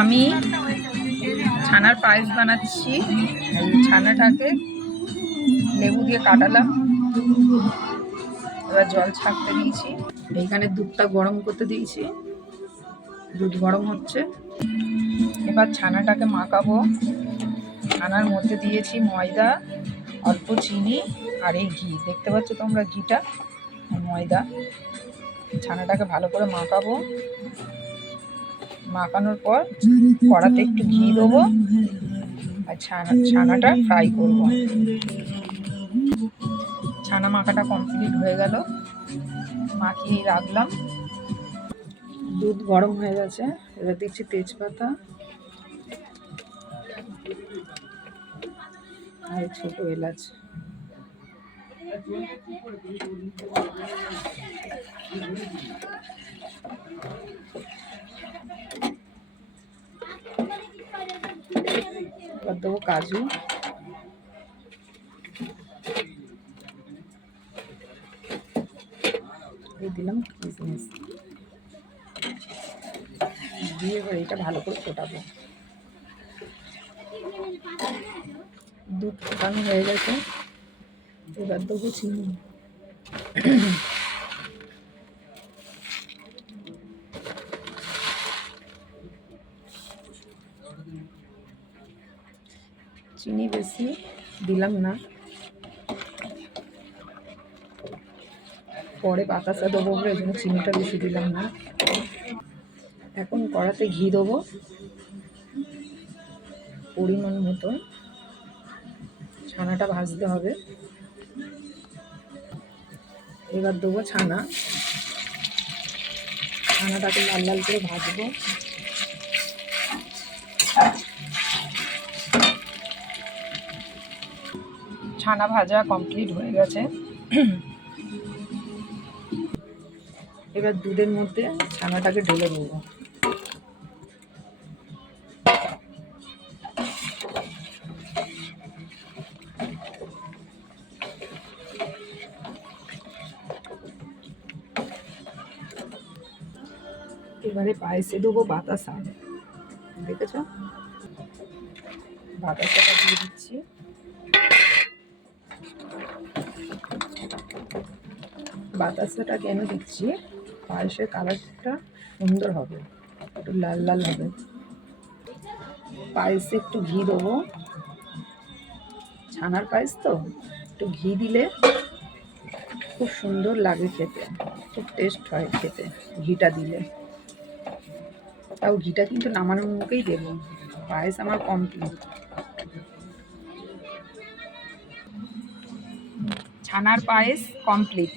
আমি ছানার পায়েস বানাচ্ছি। এই ছানাটাকে লেবু দিয়ে কাটালাম, এবার জল ছাঁকতে দিয়েছি। এইখানে দুধটা গরম করতে দিয়েছি, দুধ গরম হচ্ছে। এবার ছানাটাকে মাখাবো। ছানার মধ্যে দিয়েছি ময়দা, অল্প চিনি আর এই ঘি। দেখতে পাচ্ছ তোমরা ঘিটা, ময়দা। ছানাটাকে ভালো করে মাখাবো। মাখানোর পর কড়াতে একটু ঘি দেবো আর ছানাটা ফ্রাই করব। ছানা মাখাটা কমপ্লিট হয়ে গেল, মাখিয়ে রাখলাম। দুধ গরম হয়ে গেছে, এবার দিচ্ছি তেজপাতা আর ছোট এলাচ। এবার দেবো কাজু, দিলাম কিশমিশ দিয়ে এবার এটা ভালো করে ফোটাবো। দুধ ফোটানো হয়ে গেছে, এবার দেবো চিনি। চিনি বেশি দিলাম না, পরে বাতাসা দেবো বলে এই জন্য চিনিটা বেশি দিলাম না। এখন কড়াতে ঘি দেবো পরিমাণ মতো। ছানাটা ভাজতে হবে। এবার দেবো ছানাটাকে লাল লাল করে ভাজবো। ছানা ভাজা কমপ্লিট হয়ে গেছে। এবার দুধের মধ্যে ছানাটাকে ঢেলে দেবো। এবারে পায়েসে দেবো বাতাসা। দেখেছ, বাতাসাটা দিয়ে দিচ্ছি। বাতাসাটা কেন দিচ্ছি, পায়েসের কালারটা সুন্দর হবে, একটু লাল লাল হবে। পায়েসে একটু ঘি দেবো, ছানার পায়েস তো একটু ঘি দিলে খুব সুন্দর লাগে খেতে, খুব টেস্ট হয় খেতে ঘিটা দিলে। তাও ঘিটা কিন্তু নামানোর মুখেই দেবো। পায়েস আমার কমপ্লিট। ছানার পায়েস কমপ্লিট।